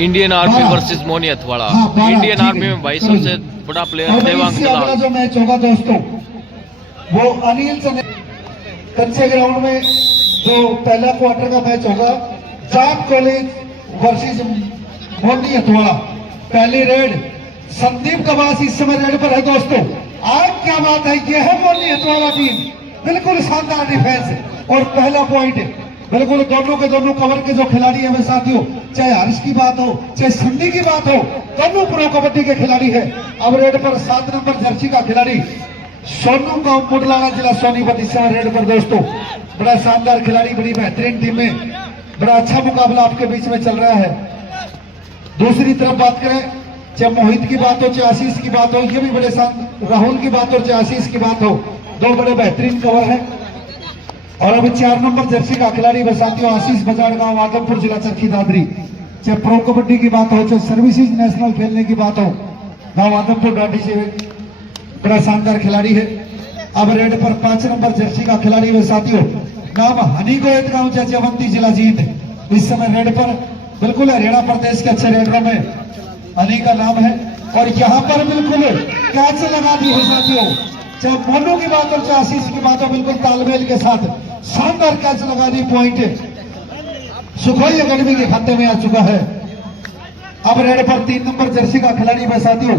Indian army versus Moni Hathwara. Indian army में भाई सबसे बड़ा प्लेयर देवांग दलाल। जो मैच होगा दोस्तों वो अनिल से कच्चे ग्राउंड में जो पहला क्वार्टर का मैच होगा जाट कॉलेज वर्सेस मोनी हथवाड़ा। पहली रेड संदीप कबास इस समय रेड पर है दोस्तों। आज क्या बात है, ये है मोनी हथवाड़ा टीम, बिल्कुल शानदार डिफेंस और पहला पॉइंट बिल्कुल दोनों के दोनों कवर के जो खिलाड़ी हैं वे साथियों, चाहे हर्ष की बात हो चाहे संधि की बात हो, दोनों प्रो कबड्डी के खिलाड़ी है। अब रेड पर 7 नंबर जर्सी का खिलाड़ी सोनू गांव मुडलाना जिला सोनीपत इस समय रेड पर दोस्तों। बड़ा शानदार खिलाड़ी, बड़ी बेहतरीन टीम में बड़ा अच्छा मुकाबला आपके बीच में चल रहा है। दूसरी तरफ बात करें, चाहे मोहित की बात हो चाहे आशीष की बात हो, ये भी बड़े राहुल की बात हो चाहे आशीष की बात हो, दो बड़े बेहतरीन कवर है। और अभी 4 नंबर जर्सी का खिलाड़ी साथियों आशीष बजाड़ गांव आदमपुर जिला चरखी दादरी। चाहे प्रो कबड्डी की बात हो चाहे सर्विसेज नेशनल खेलने की बात हो, गांव आदमपुर डाडी से बड़ा शानदार खिलाड़ी है। अब रेड पर 5 नंबर जर्सी का खिलाड़ी वे साथियों नाम हनी गोयत गांव जयवंती जिला जीत इस समय रेड पर, बिल्कुल हरियाणा प्रदेश के अच्छे रेडरों में हनी का नाम है। और यहाँ पर बिल्कुल कैच लगा दी है साथियों, चाहे मोनू की बात हो चाहे आशीष की बात हो, बिल्कुल तालमेल के साथ शानदार कैच लगा दी। पॉइंट सुखोई अकेडमी के खाते में आ चुका है। अब रेड पर 3 नंबर जर्सी का खिलाड़ी है साथियों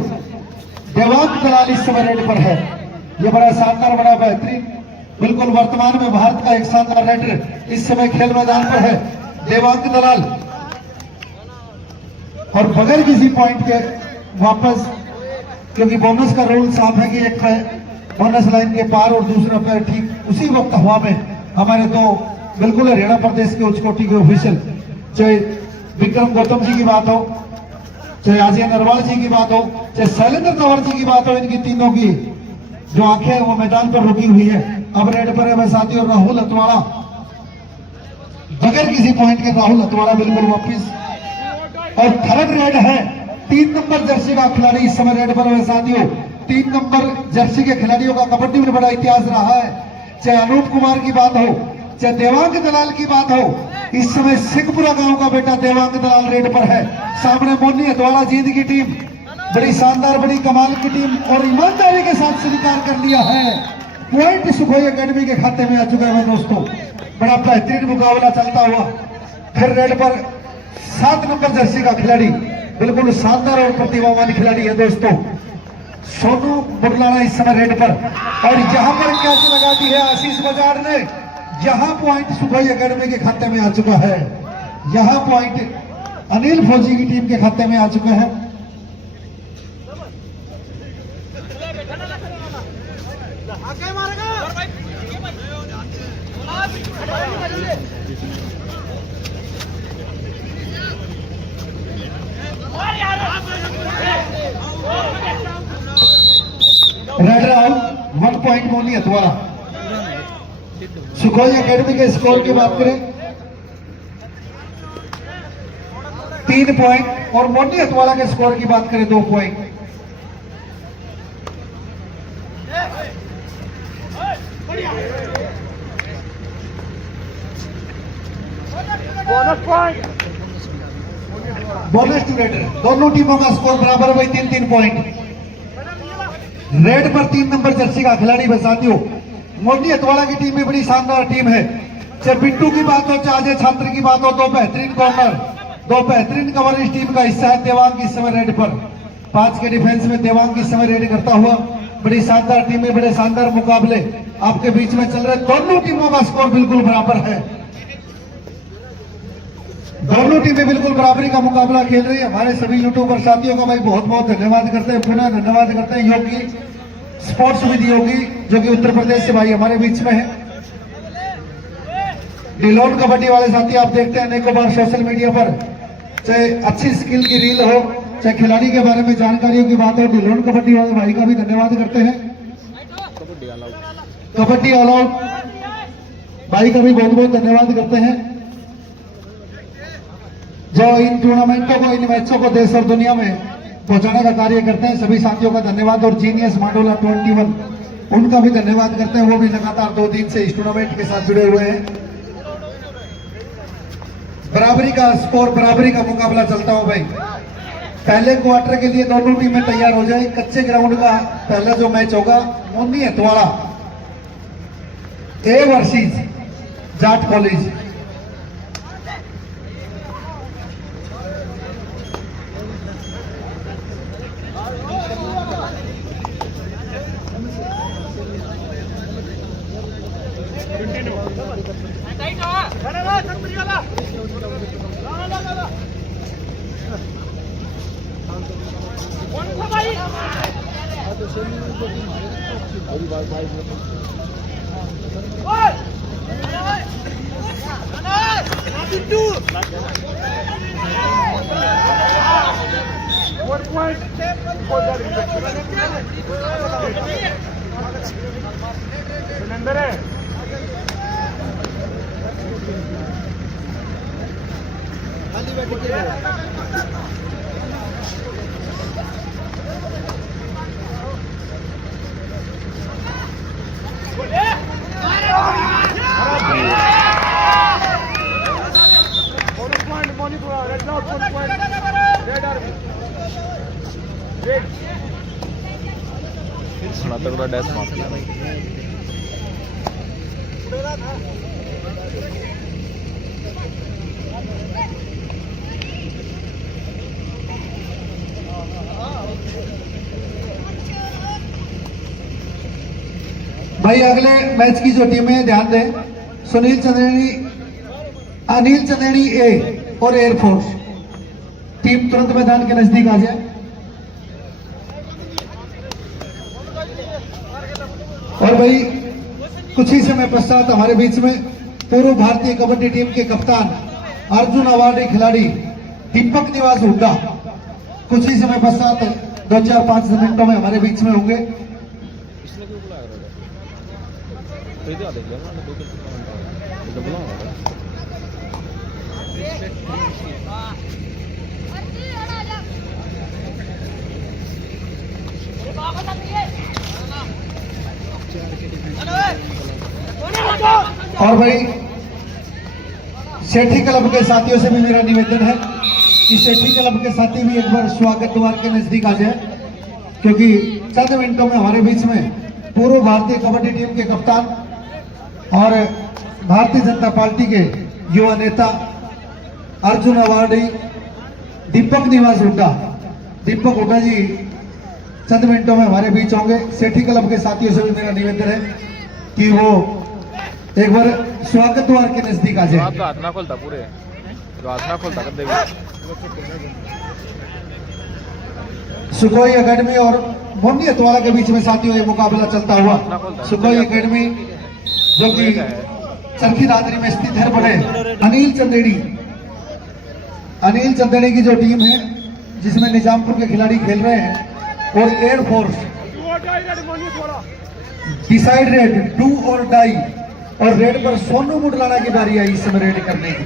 देवांग दलाल इस समय रेड पर है। ये बड़ा शानदार बड़ा बेहतरीन, बिल्कुल वर्तमान में भारत का एक शानदार रेडर इस समय खेल मैदान पर है देवांग दलाल। और बगैर किसी पॉइंट के वापस, क्योंकि बोनस का रूल साफ है कि एक बोनस लाइन के पार और दूसरा पैर ठीक उसी वक्त हवा में हमारे दो बिल्कुल हरियाणा प्रदेश के उच्च कोटि के ऑफिशियल, चाहे विक्रम गौतम जी की बात हो चाहे अजय नरवाल जी की बात हो चाहे शैलेंद्र तंवर जी की बात हो, इनकी तीनों की जो आंखें वो मैदान पर रुकी हुई है। अब रेड पर है साथियों राहुल हथवाड़ा, बगैर किसी पॉइंट के राहुल हथवाड़ा बिल्कुल वापिस। और थर्ड रेड है 3 नंबर जर्सी का खिलाड़ी इस समय रेड पर है साथियों। 3 नंबर जर्सी के खिलाड़ियों का कबड्डी में बड़ा इतिहास रहा है, चाहे अनूप कुमार की बात हो चाहे देवांग दलाल की बात हो। इस समय सिंहपुरा गांव का बेटा देवांग दलाल रेड पर है, सामने मोनी हथवाड़ा जीत की टीम, बड़ी शानदार बड़ी कमाल की टीम और ईमानदारी के साथ स्वीकार कर लिया है। पॉइंट सुखोई अकेडमी के खाते में आ चुका है दोस्तों। बड़ा बेहतरीन मुकाबला चलता हुआ फिर रेड पर 7 नंबर जर्सी का खिलाड़ी, बिल्कुल शानदार और प्रतिभावान खिलाड़ी है दोस्तों सोनू मुडलाना इस समय रेड पर। और यहाँ पर कैच लगा दी है आशीष बजाड़ ने। यहाँ पॉइंट सुखोई अकेडमी के खाते में आ चुका है, यहाँ पॉइंट अनिल फौजी की टीम के खाते में आ चुका है। Raid out 1 point Moni Hathwara. Sukhoi academy के स्कोर की बात करें 3 पॉइंट और मोनी हथवाड़ा के स्कोर की बात करें 2 पॉइंट। बोनस टू रेडर, दोनों टीमों का स्कोर बराबर भाई 3-3 पॉइंट। रेड पर 3 नंबर जर्सी का खिलाड़ी है साथियों मोनी हथवाड़ा की टीम में बड़ी शानदार टीम है। चाहे बिट्टू की बात हो चाहे अजय छात्र की बात हो, 2 बेहतरीन कॉर्नर 2 बेहतरीन कवर इस टीम का हिस्सा है। देवांग इस समय रेड पर 5 के डिफेंस में देवांग इस समय रेड करता हुआ, बड़ी शानदार टीम में बड़े शानदार मुकाबले आपके बीच में चल रहे। दोनों टीमों का स्कोर बिल्कुल बराबर है, दोनों टीमें बिल्कुल बराबरी का मुकाबला खेल रही है। हमारे सभी यूट्यूबर साथियों का भाई बहुत बहुत धन्यवाद करते हैं, पुनः धन्यवाद करते हैं योगी स्पोर्ट्स विद योगी जो कि उत्तर प्रदेश से भाई हमारे बीच में है। डिलोन कबड्डी वाले साथी आप देखते हैं अनेकों बार सोशल मीडिया पर, चाहे अच्छी स्किल की रील हो चाहे खिलाड़ी के बारे में जानकारियों की बात हो, डिलोन कबड्डी वाले भाई का भी धन्यवाद करते हैं। कबड्डी ऑल आउट भाई का भी बहुत बहुत धन्यवाद करते हैं जो इन टूर्नामेंटों को इन मैचों को देश और दुनिया में पहुंचाने का कार्य करते हैं। सभी साथियों का धन्यवाद और जीनियस मांडोला 21 उनका भी धन्यवाद करते हैं, वो भी लगातार 2 दिन से इस टूर्नामेंट के साथ जुड़े हुए हैं। बराबरी का स्कोर, बराबरी का मुकाबला चलता हो भाई। पहले क्वार्टर के लिए दोनों टीमें तैयार हो जाए। कच्चे ग्राउंड का पहला जो मैच होगा Moni Hathwara A versus Jat college. बड़ा तगड़ा डैश मार दिया भाई। भाई अगले मैच की जो टीमें हैं ध्यान दें। सुनील चंदेड़ी, अनिल चंदेड़ी ए और एयरफोर्स टीम तुरंत मैदान के नजदीक आ जाए। और भाई कुछ ही समय पश्चात हमारे बीच में पूर्व भारतीय कबड्डी टीम के कप्तान अर्जुन अवार्डी खिलाड़ी दीपक निवास हुड्डा कुछ ही समय पश्चात 2-4-5 मिनटों में हमारे बीच में होंगे। और भाई सेठी क्लब के साथियों से भी मेरा निवेदन है कि सेठी क्लब के साथी भी एक बार स्वागत द्वार के नजदीक आ जाए, क्योंकि चंद मिनटों में हमारे बीच में पूर्व भारतीय कबड्डी टीम के कप्तान और भारतीय जनता पार्टी के युवा नेता अर्जुन अवार्डी दीपक निवास हुड्डा, दीपक हुड्डा जी चंद मिनटों में हमारे बीच होंगे। सेठी क्लब के साथियों से भी मेरा निवेदन है कि वो एक बार स्वागत द्वार के नजदीक आ जाए। आपका हाथ ना खोलता, पूरे हाथ ना खोलता कर देगा। सुखोई एकेडमी और मोनी हथवाड़ा के बीच में साथियों ये मुकाबला चलता हुआ। सुखोई एकेडमी जो कि चरखी दादरी में स्थित है, बड़े अनिल चंदेड़ी की जो टीम है जिसमें निजामपुर के खिलाड़ी खेल रहे हैं, और एयरफोर्स डिसाइड रेड डू और डाई, और रेड पर सोनू मुडलाना की बारी आई इस समय रेड करने की।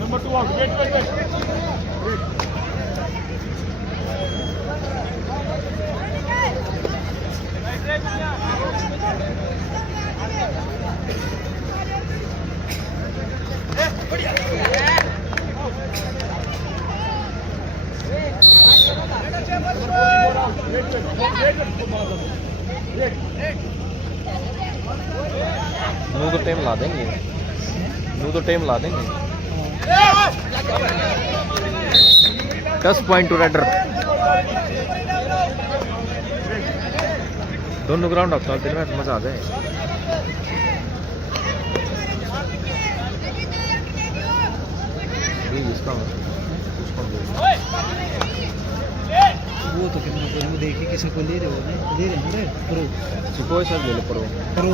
Number 2 out. Wait. नू तो टाइम ला देंगे, नू तो टाइम ला देंगे। 10 पॉइंट टू रेडर। दोनों ग्राउंड रखता हूँ, दिन में मजा आ जाए। इसका वो तो कितना देखिए किसी को ले रहे हो, ले रहे हैं प्रो कोई सा ले लो, प्रो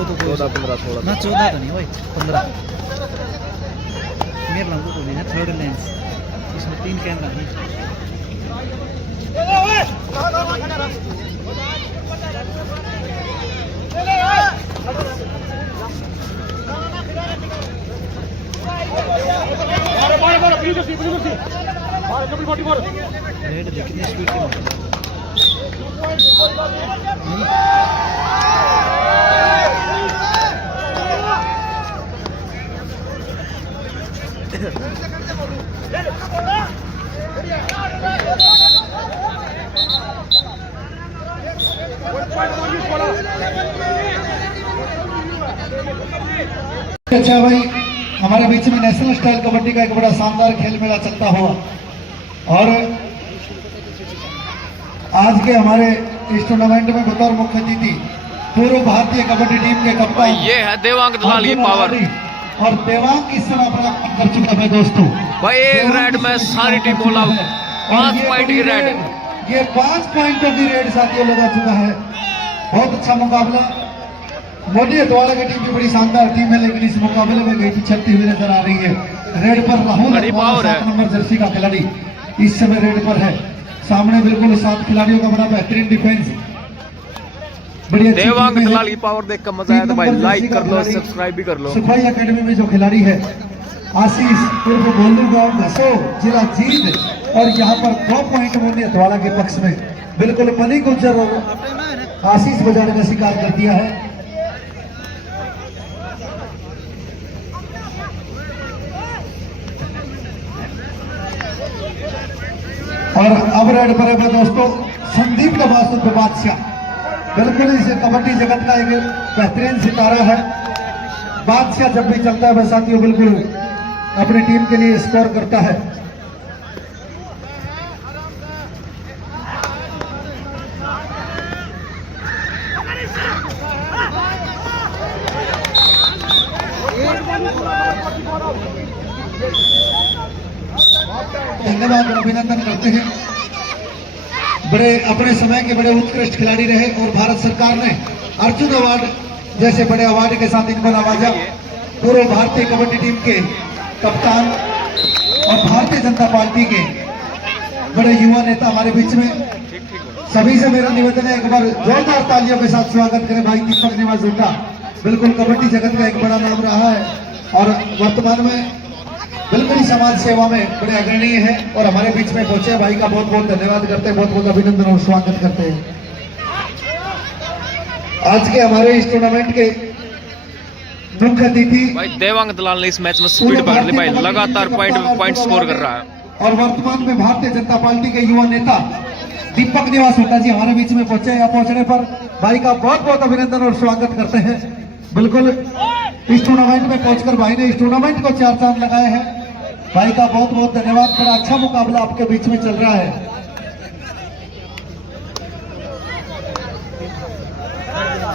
तो 14, 15, 16 ना 14 तो नहीं भाई 15। मेरे लाऊंगा को लेना थर्ड लेंस, इसमें 3 कैमरा है। रेड देख कितनी स्पीड के मारता अच्छा भाई, हमारे बीच में नेशनल स्टाइल कबड्डी का एक बड़ा शानदार खेल मेला चलता हुआ और आज के हमारे इस टूर्नामेंट में बतौर मुख्य अतिथि पूर्व भारतीय कबड्डी टीम के भाई कप्तान ये है देवांग दलाल की पावर। और देवांग इस समय अपना काम कर चुका है दोस्तों। भाई एक देवांग रेड इस में समय सारी काम टीम कर बोला चुका है। और 5 पॉइंट की रेड। ये 5 पॉइंटों की रेड साथियों लगा चुका है। बहुत अच्छा मुकाबला। मोदी अतवाड़ा की टीम भी बड़ी शानदार टीम है, लेकिन इस मुकाबले में गई पिछड़ती हुई नजर आ रही है। रेड पर राहुल बड़ी पावर है। 7 नंबर जर्सी का खिलाड़ी इस समय रेड पर है। सामने बिल्कुल 7 खिलाड़ियों का बड़ा बेहतरीन डिफेंस। बड़ी अच्छी देवांग टीम है। दलाल की पावर देख कर मजा आया तो भाई लाइक कर लो, सब्सक्राइब भी कर लो। सुखाई एकेडमी में जो खिलाड़ी है आशीष उर्फ गोलू गांव घसो जिला जीत, और यहाँ पर 2 पॉइंट मोदी अतवाड़ा के पक्ष में बिल्कुल मनी गुज्जर और आशीष बजाने का शिकार कर दिया है। और अब रेड पर है दोस्तों संदीप लबासुद बादशाह, बिल्कुल इस कबड्डी जगत का एक बेहतरीन सितारा है। बादशाह जब भी चलता है वह साथियों बिल्कुल अपनी टीम के लिए स्कोर करता है। धन्यवाद और अभिनंदन करते हैं। बड़े अपने समय के बड़े उत्कृष्ट खिलाड़ी रहे और भारत सरकार ने अर्जुन अवार्ड जैसे बड़े अवार्ड के साथ इनको नवाजा। पूर्व भारतीय कबड्डी टीम के कप्तान और भारतीय जनता पार्टी के बड़े युवा नेता हमारे बीच में। सभी से मेरा निवेदन है एक बार जोरदार तालियों के साथ स्वागत करें भाई दीपक निवास झूठा। बिल्कुल कबड्डी जगत का एक बड़ा नाम रहा है और वर्तमान में बिल्कुल समाज सेवा में बड़े अग्रणीय है और हमारे बीच में पहुंचे भाई का बहुत बहुत धन्यवाद करते हैं, बहुत बहुत अभिनंदन और स्वागत करते हैं। आज के हमारे इस टूर्नामेंट के मुख्य अतिथि भाई देवांग दलाल ने इस मैच में स्पीड पकड़ ली भाई, लगातार पॉइंट स्कोर कर रहा है। और वर्तमान में भारतीय जनता पार्टी के युवा नेता दीपक निवास हुड्डा जी हमारे बीच में पहुंचे। यहाँ पहुंचने पर भाई का बहुत बहुत अभिनंदन और स्वागत करते हैं। बिल्कुल इस टूर्नामेंट में पहुंचकर भाई ने इस टूर्नामेंट को 4 चांद लगाए हैं। भाई का बहुत बहुत धन्यवाद। बड़ा अच्छा मुकाबला आपके बीच में चल रहा है।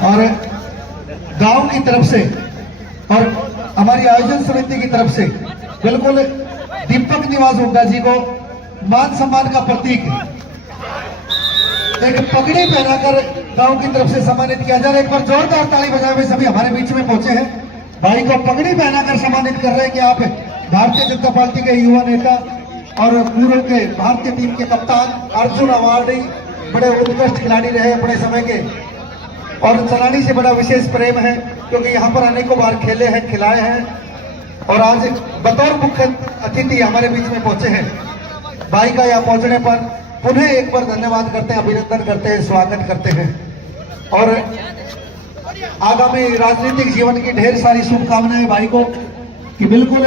और गांव की तरफ से और हमारी आयोजन समिति की तरफ से बिल्कुल दीपक निवास हुड्डा जी को मान सम्मान का प्रतीक एक पगड़ी पहनाकर गांव की तरफ से सम्मानित किया जा रहा है। एक बार जोरदार ताली बजाए हुए सभी हमारे बीच में पहुंचे हैं। भाई को पगड़ी पहनाकर सम्मानित कर रहे हैं कि आप भारतीय जनता पार्टी के युवा नेता और पूर्व के भारतीय टीम के कप्तान, अर्जुन अवार्डी, बड़े उत्कृष्ट खिलाड़ी रहे अपने समय के और चलानी से बड़ा विशेष प्रेम है क्योंकि यहाँ पर अनेकों बार खेले हैं, खिलाए हैं और आज बतौर मुख्य अतिथि हमारे बीच में पहुंचे हैं। भाई का यहाँ पहुंचने पर पुनः एक बार धन्यवाद करते हैं, अभिनंदन करते हैं, स्वागत करते हैं और आगामी राजनीतिक जीवन की ढेर सारी शुभकामनाएं भाई को कि बिल्कुल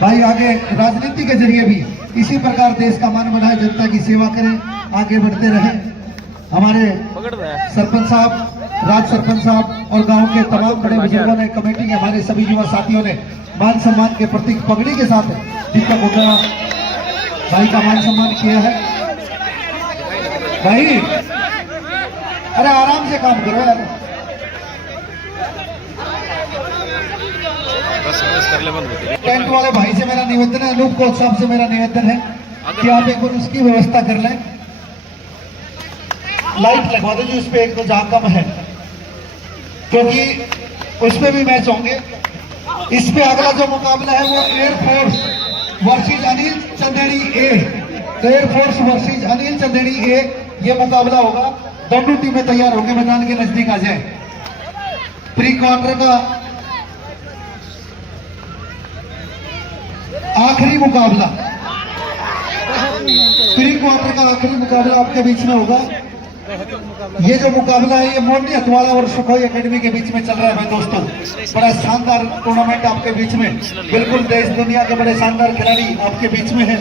भाई आगे राजनीति के जरिए भी इसी प्रकार देश का मान बढ़ाए, जनता की सेवा करें, आगे बढ़ते रहे। हमारे सरपंच साहब, राज सरपंच साहब और गांव के तमाम बड़े बुजुर्गों ने, कमेटी के हमारे सभी युवा साथियों ने मान सम्मान के प्रतीक पगड़ी के साथ दीपक हुड्डा भाई का मान सम्मान किया है। भाई अरे आराम से काम करो यार। टेंट वाले भाई से मेरा निवेदन है, अनूप कोच साहब से मेरा निवेदन है कि आप एक बार उसकी व्यवस्था कर लें, लाइट लगवा दो जी उस पर एक तो जहां कम है क्योंकि उसमें भी मैच होंगे इस पे अगला जो मुकाबला है वो एयरफोर्स वर्सेज अनिल चंदेड़ी ए, एयरफोर्स वर्सेज अनिल चंदेड़ी ए, ये मुकाबला होगा। दोनों टीमें तैयार होकर मैदान के नजदीक आ जाए। प्री क्वार्टर का आखिरी मुकाबला, प्री क्वार्टर का आखिरी मुकाबला आपके बीच में होगा। ये जो मुकाबला है ये मोनी हथवाड़ा और सुखोई एकेडमी के बीच में चल रहा है भाई दोस्तों। बड़ा शानदार टूर्नामेंट आपके बीच में, बिल्कुल देश दुनिया के बड़े शानदार खिलाड़ी आपके बीच में है।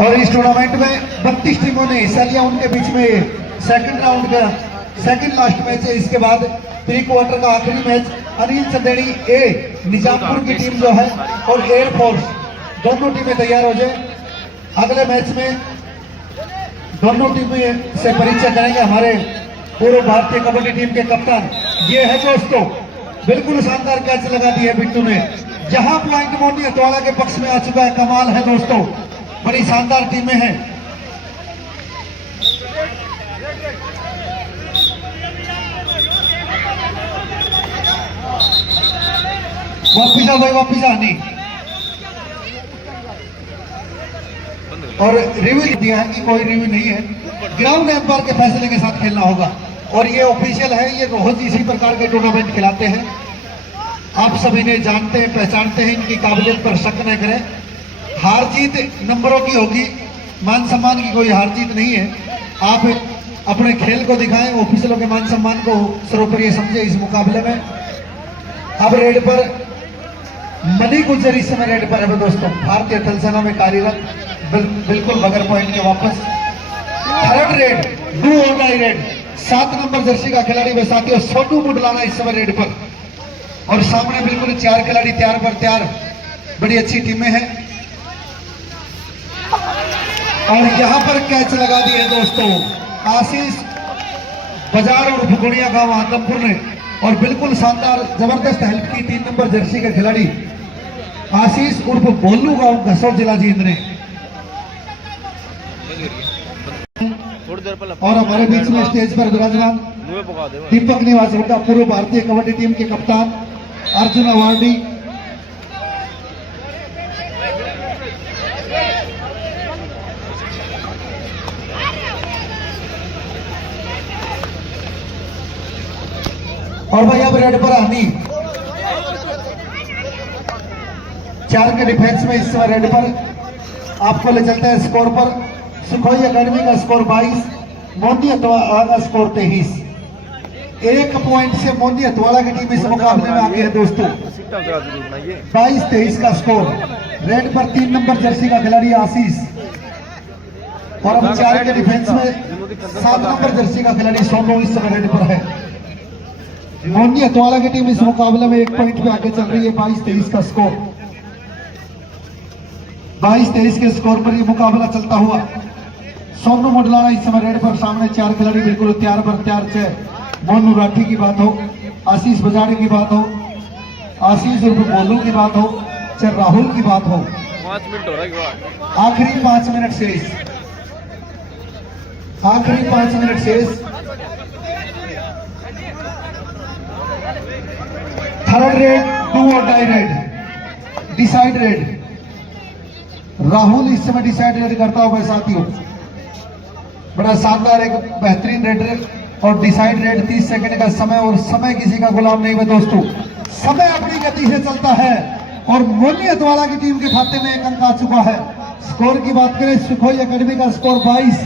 और इस टूर्नामेंट में 32 टीमों ने हिस्सा लिया। उनके बीच में सेकंड राउंड का सेकंड लास्ट मैच है। इसके बाद प्री क्वार्टर का आखिरी मैच अनिल चंदेड़ी ए निजामपुर की टीम जो है और एयरफोर्स, दोनों टीमें तैयार हो जाए। अगले मैच में दोनों टीमें से परिचय करेंगे हमारे पूर्व भारतीय कबड्डी टीम के कप्तान। ये है दोस्तों, बिल्कुल शानदार कैच लगा दी है बिट्टू ने। जहां पॉइंट मोनी हथवाड़ा के पक्ष में आ चुका है, कमाल है दोस्तों, बड़ी शानदार टीमें हैं। वापिस आ भाई, वापिस आ नहीं। और रिव्यू दिया है कि कोई रिव्यू नहीं है, ग्राउंड एम्पायर के फैसले के साथ खेलना होगा। और ये ऑफिशियल है, ये रोज इसी प्रकार के टूर्नामेंट खिलाते हैं। आप सभी ने जानते हैं, पहचानते हैं, इनकी काबिलियत पर शक न करें। हार जीत नंबरों की होगी, मान सम्मान की कोई हार जीत नहीं है। आप अपने खेल को दिखाएं, ऑफिसरों के मान सम्मान को सर्वोपरि समझे इस मुकाबले में। अब रेड पर मनी गुजर इस समय रेड पर है दोस्तों, भारतीय थल सेना में कार्यरत, बिल्कुल बगैर पॉइंट के वापस। थर्ड रेड, डू और डाई रेड, 7 नंबर जर्सी का खिलाड़ी वे साथियों सोनू मुडलाना इस समय रेड पर। और सामने बिल्कुल 4 खिलाड़ी तैयार पर तैयार, बड़ी अच्छी टीमें हैं। और यहां पर कैच लगा दिए दोस्तों आशीष बाजार और भुगुड़िया गांव आदमपुर ने। और बिल्कुल शानदार जबरदस्त हेल्प की 3 नंबर जर्सी के खिलाड़ी आशीष उर्फ बोलू गांव घसोर जिला जींद ने। और हमारे बीच में स्टेज पर विराजमान दीपक निवास उनका पूर्व भारतीय कबड्डी टीम के कप्तान अर्जुन अवार्डी। और भाई अब रेड पर आनी 4 के डिफेंस में इस समय रेड पर आपको ले चलते हैं स्कोर पर। सुखोई एकेडमी का स्कोर 22, मोनी हथवाड़ा का स्कोर 23। 1 पॉइंट से मोनी हथवाड़ा की टीम इस मुकाबले में आगे है दोस्तों। 22-23 का स्कोर। रेड पर 3 नंबर जर्सी का खिलाड़ी आशीष। और अब 4 के डिफेंस में 7 नंबर जर्सी का खिलाड़ी सोनू इस समय रेड पर है। मोनी हथवाड़ा की टीम इस मुकाबले में 1 पॉइंट पे आगे चल रही है। 22-23 का स्कोर। 22-23 के स्कोर पर ये मुकाबला चलता हुआ सोनू मुडलाना इस समय रेड पर, सामने 4 खिलाड़ी बिल्कुल तैयार पर तैयार। चाहे मोनू राठी की बात हो, आशीष बजाड़े की बात हो, आशीष उर्फ बोलू की बात हो, चाहे राहुल की बात हो। 5 मिनट हो रहा है, आखिरी 5 मिनट शेष, आखिरी 5 मिनट शेष। थर्ड रेड, डू और die raid, decide raid. Rahul इस समय डिसाइड रेड करता हुआ साथियों, बड़ा शानदार एक बेहतरीन रेड और डिसाइड रेड। 30 सेकंड का समय, और समय किसी का गुलाम नहीं है दोस्तों, समय अपनी गति से चलता है। और मोनी हथवाड़ा की टीम के खाते में 1 अंक आ चुका है। स्कोर की बात करें, सुखोई एकेडमी का स्कोर 22,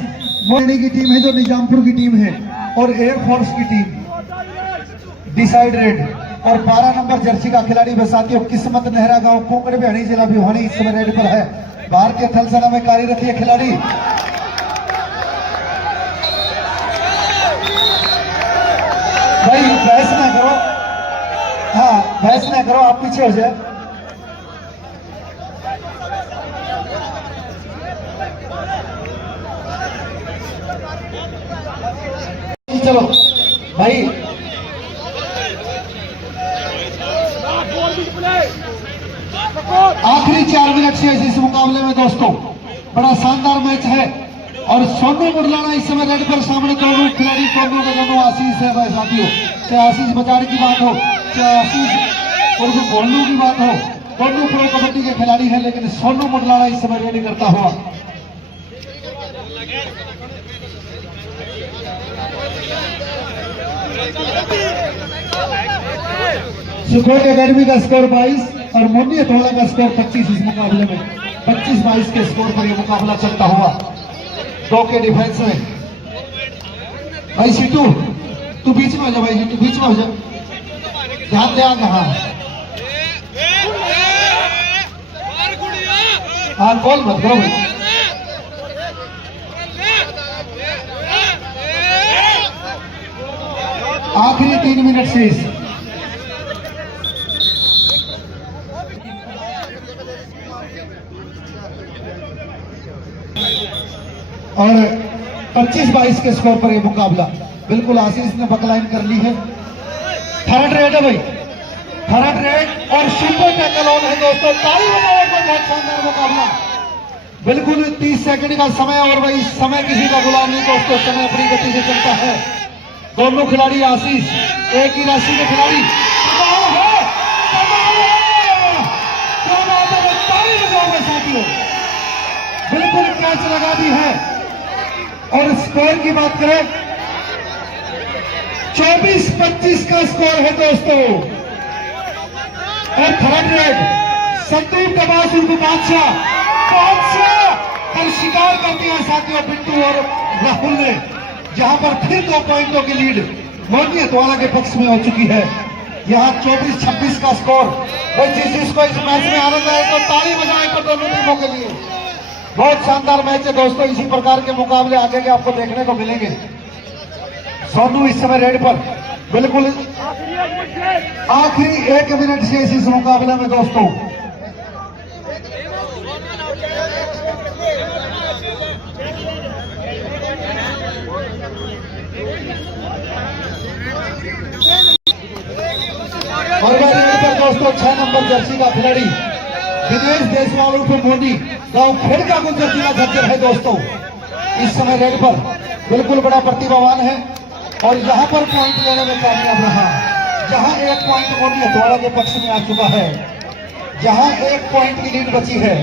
मोनी की टीम है जो निजामपुर की टीम है, और एयरफोर्स की टीम डिसाइड रेड। और 12 नंबर जर्सी का खिलाड़ी साथियों किस्मत नेहरा गांव कोंकण बिहाड़ी जिला भिवानी इस समय रेड पर है। भारतीय थल सेना में कार्यरत है खिलाड़ी। भाई बहस ना करो, हाँ बहस ना करो, आप पीछे हो जाए। चलो भाई, आखिरी 4 मिनट से इस मुकाबले में दोस्तों बड़ा शानदार मैच है। और सोनू मुरलाना इस समय रेड पर सामने दोनों खिलाड़ी, दोनों के दोनों आशीष है भाई साथियों, चाहे आशीष बजारी की बात हो, चाहे आशीष उर्फ गोलू की बात हो, दोनों प्रो कबड्डी के खिलाड़ी हैं। लेकिन सोनू मुरलाना इस समय रेडी करता हुआ सुखोट एकेडमी का स्कोर 22 और मोनी हथवाड़ा का स्कोर 25। इस मुकाबले में 25-22 के स्कोर पर यह मुकाबला चलता हुआ 2 के डिफेंस में। भाई सीटू तू बीच में हो जा, भाई सीटू बीच में हो जा, ध्यान दे आगे। हाँ कॉल मत करो भाई। आखिरी 3 मिनट से और 25-22 के स्कोर पर यह मुकाबला। बिल्कुल आशीष ने बकलाइन कर ली है। थर्ड रेड है भाई, थर्ड रेड और सुपर टैकल ऑन है दोस्तों। ताली बजाओ, बहुत शानदार मुकाबला। बिल्कुल 30 सेकंड का समय और भाई समय किसी का गुलाम नहीं दोस्तों, समय अपनी गति से चलता है। दोनों खिलाड़ी आशीष एक ही राशि के खिलाड़ी। ताली बजाओ साथियों, बिल्कुल कैच लगा दी है। और स्कोर की बात करें 24-25 का स्कोर है दोस्तों। और थर्ड रेड संदीप कबास उर्फ बादशाह पर शिकार करती है साथियों बिट्टू और राहुल ने, जहां पर फिर 2 पॉइंटों की लीड मोनी हथवाड़ा के पक्ष में हो चुकी है। यहां 24-26 का स्कोर। जिसको इस मैच में आनंद आए तो ताली बजाएं पर दोनों टीमों के लिए। बहुत शानदार मैच है दोस्तों। इसी प्रकार के मुकाबले आगे के आपको देखने को मिलेंगे। सोनू इस समय रेड पर बिल्कुल आखिरी 1 मिनट से इस मुकाबले में दोस्तों। और रेड पर दोस्तों 6 नंबर जर्सी का खिलाड़ी दिनेश देशवाल उर्फ मोनी गांव खेड़ का गुजर जिला झज्जर है दोस्तों। इस समय रेड पर बिल्कुल बड़ा प्रतिभावान है और यहां पर पॉइंट लेने में कामयाब रहा। जहां 1 पॉइंट मोनी हथवाड़ा के पक्ष में आ चुका है, जहां 1 पॉइंट की लीड बची है।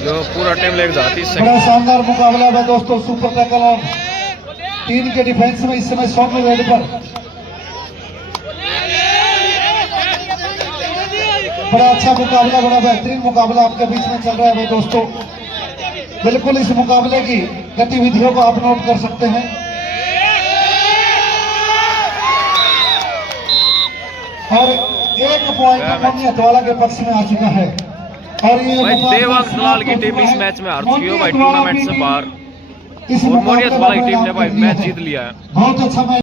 जो पूरा टाइम लेग जाती है। बड़ा शानदार मुकाबला है दोस्तों। सुपर टैकल ऑन 3 के डिफेंस में इस समय सोनू रेड पर। बड़ा अच्छा मुकाबला, बड़ा बेहतरीन मुकाबला आपके बीच में चल रहा है दोस्तों। बिल्कुल इस मुकाबले की गतिविधियों को आप नोट कर सकते हैं। और 1 पॉइंट मोनी हथवाड़ा के पक्ष में आ चुका है। और ये भाई देवांग दलाल की टीम इस मैच में हार चुकी है भाई, टूर्नामेंट से बाहर। और मोनी हथवाड़ा की टीम ने भाई मैच जीत लिया है। बहुत अच्छा मैच।